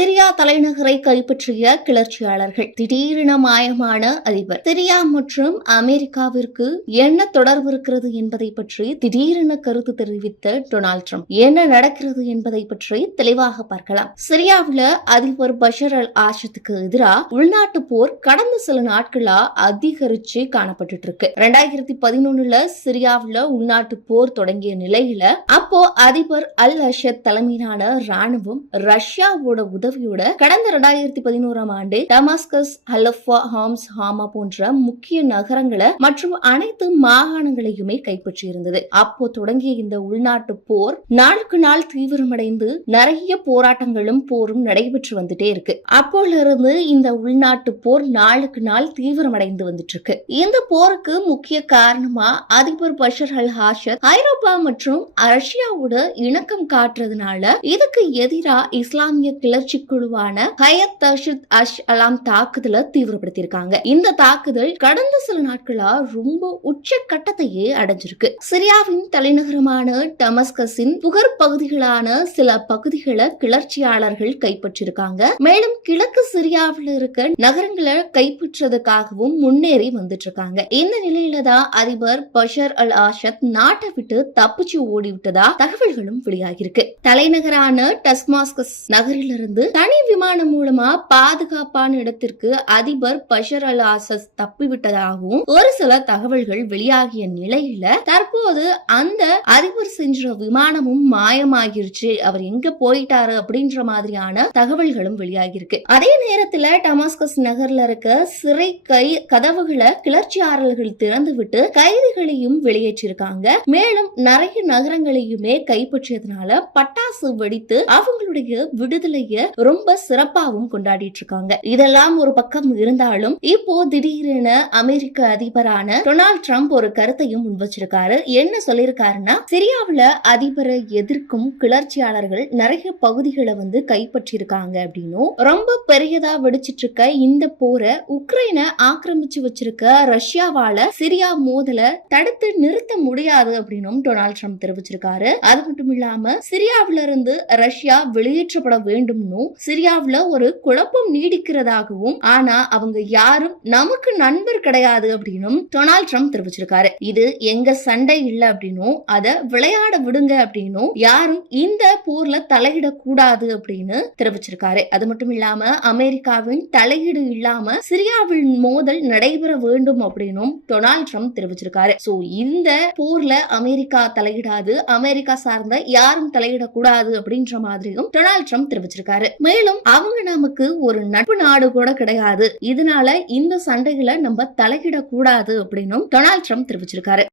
Syria தலைநகரை கைப்பற்றிய கிளர்ச்சியாளர்கள். திடீரென மாயமான அதிபர். சிரியா மற்றும் அமெரிக்காவிற்கு என்ன தொடர்பு இருக்கிறது என்பதை பற்றி திடீரென கருத்து தெரிவித்த டொனால்ட் ட்ரம்ப். என்ன நடக்கிறது என்பதை பற்றி தெளிவாக பார்க்கலாம். சிரியாவுல அதிபர் பஷர் அல் ஆஷத்துக்கு எதிராக உள்நாட்டு போர் கடந்த சில நாட்களா அதிகரிச்சு காணப்பட்டுட்டு இருக்கு ரெண்டாயிரத்தி பதினொன்னுல சிரியாவுல உள்நாட்டு போர் தொடங்கிய நிலையில அப்போ அதிபர் அல் அஷத் தலைமையிலான ராணுவம் ரஷ்யாவோட உதவியோட கடந்த ரெண்டாயிரத்தி பதினோராம் ஆண்டு டமாஸ்கஸ் ஹலஃபா ஹாம்ஸ் ஹாமா போன்ற முக்கிய நகரங்களை மற்றும் அனைத்து மாகாணங்களையுமே கைப்பற்றியிருந்தது. அப்போ தொடங்கிய இந்த உள்நாட்டு போர் நாளுக்கு நாள் தீவிரமடைந்து நிறைய போராட்டங்களும் போரும் நடைபெற்று வந்துட்டே இருக்கு. அப்போல இருந்து இந்த உள்நாட்டு போர் நாளுக்கு நாள் தீவிரமடைந்து வந்துட்டு இருக்கு இந்த போருக்கு முக்கிய காரணமா அதிபர் பஷர் அல் ஹாஷத் ஐரோப்பா மற்றும் ரஷ்யாவோட இணக்கம் காட்டுறதுனால இதுக்கு எதிராக இஸ்லாமிய கிளர்ச்சி குழுவான ஹயத் தஷித் அஷ் அலாம் தாக்குதலை தீவிரப்படுத்தியிருக்காங்க. இந்த தாக்குதல் கடந்த சில நாட்களா ரொம்ப உச்ச கட்டத்தையே அடைஞ்சிருக்கு. சிரியாவின் தலைநகரமான டமஸ்கஸின் புகர் பகுதிகளான சில பகுதிகளை கிளர்ச்சியாளர்கள் கைப்பற்றிருக்காங்க மேலும் கிழக்கு சிரியாவில் இருக்க நகரங்களை கைப்பற்றதுக்காகவும் முன்னேறி வந்துட்டு இருக்காங்க இந்த நிலையில தான் அதிபர் பஷர் அல் ஆஷத் நாட்டை விட்டு தப்பிச்சு ஓடி விட்டதா தகவல்களும் வெளியாகிருக்கு தலைநகரான டஸ்மாஸ்கஸ் நகரிலிருந்து தனி விமானம் மூலமா பாதுகாப்பான இடத்திற்கு அதிபர் பஷர் அல் ஆசஸ் தப்பிவிட்டதாகவும் ஒரு சில தகவல்கள் வெளியாகிய நிலையில தற்போது அந்த அறிவர் சென்ற விமானமும் மாயமாகிருச்சு. அவர் எங்க போயிட்டாரு அப்படின்ற மாதிரியான தகவல்களும் வெளியாகிருக்கு அதே நேரத்துல டமாஸ்கஸ் நகர்ல இருக்க சிறை கை கதவுகளை கிளர்ச்சியாளர்கள் திறந்து விட்டு கைதிகளையும் வெளியேற்றிருக்காங்க. மேலும் நிறைய நகரங்களையுமே கைப்பற்றியதுனால பட்டாசு வெடித்து அவங்களுடைய விடுதலைய ரொம்ப சிறப்பாகவும் கொண்டாடிட்டு இருக்காங்க இதெல்லாம் ஒரு பக்கம் இருந்தாலும் இப்போ திடீரென அமெரிக்க அதிபரான டொனால்ட் ட்ரம்ப் ஒரு கருத்தையும் முன் வச்சிருக்காரு என்ன சொல்லியிருக்காருன்னா சிரியாவில் அதிபரை எதிர்க்கும் கிளர்ச்சியாளர்கள் நிறைய பகுதிகளை வந்து கைப்பற்றியிருக்காங்க அப்படின்னும் ரொம்ப பெரியதா வெடிச்சிட்டு இருக்க இந்த போரை உக்ரைனை ஆக்கிரமிச்சு வச்சிருக்க ரஷ்யாவால சிரியா மோதல தடுத்து நிறுத்த முடியாது அப்படின்னும் டொனால்ட் ட்ரம்ப் தெரிவிச்சிருக்காரு. அது மட்டும் இல்லாம சிரியாவில இருந்து ரஷ்யா வெளியேற்றப்பட வேண்டும்னு சிரியாவில் ஒரு குழப்பம் நீடிக்கிறதாகவும் ஆனா அவங்க யாரும் நமக்கு நண்பர் கிடையாது அப்படின்னும் டொனால்ட் ட்ரம்ப் தெரிவிச்சிருக்காரு. இது எங்க சண்டை இல்லை அப்படின்னும் அதை விளையாட விடுங்க அப்படின்னும் யாரும் இந்த போர்ல தலையிட கூடாது அப்படின்னு தெரிவிச்சிருக்காரு. அது மட்டும் இல்லாம அமெரிக்காவின் தலையீடு இல்லாம சிரியாவில் மோதல் நடைபெற வேண்டும் அப்படின்னும் டொனால்ட் ட்ரம்ப் தெரிவிச்சிருக்காரு. சோ இந்த போர்ல அமெரிக்கா தலையிடாது அமெரிக்கா சார்ந்த யாரும் தலையிடக்கூடாது அப்படின்ற மாதிரியும் டொனால்ட் ட்ரம்ப் தெரிவிச்சிருக்காரு. மேலும் அவங்க நமக்கு ஒரு நட்பு நாடு கூட கிடையாது. இதனால இந்த சண்டைகளை நம்ம தலையிடக்கூடாது அப்படின்னும் டொனால்ட் ட்ரம்ப் தெரிவிச்சிருக்காரு.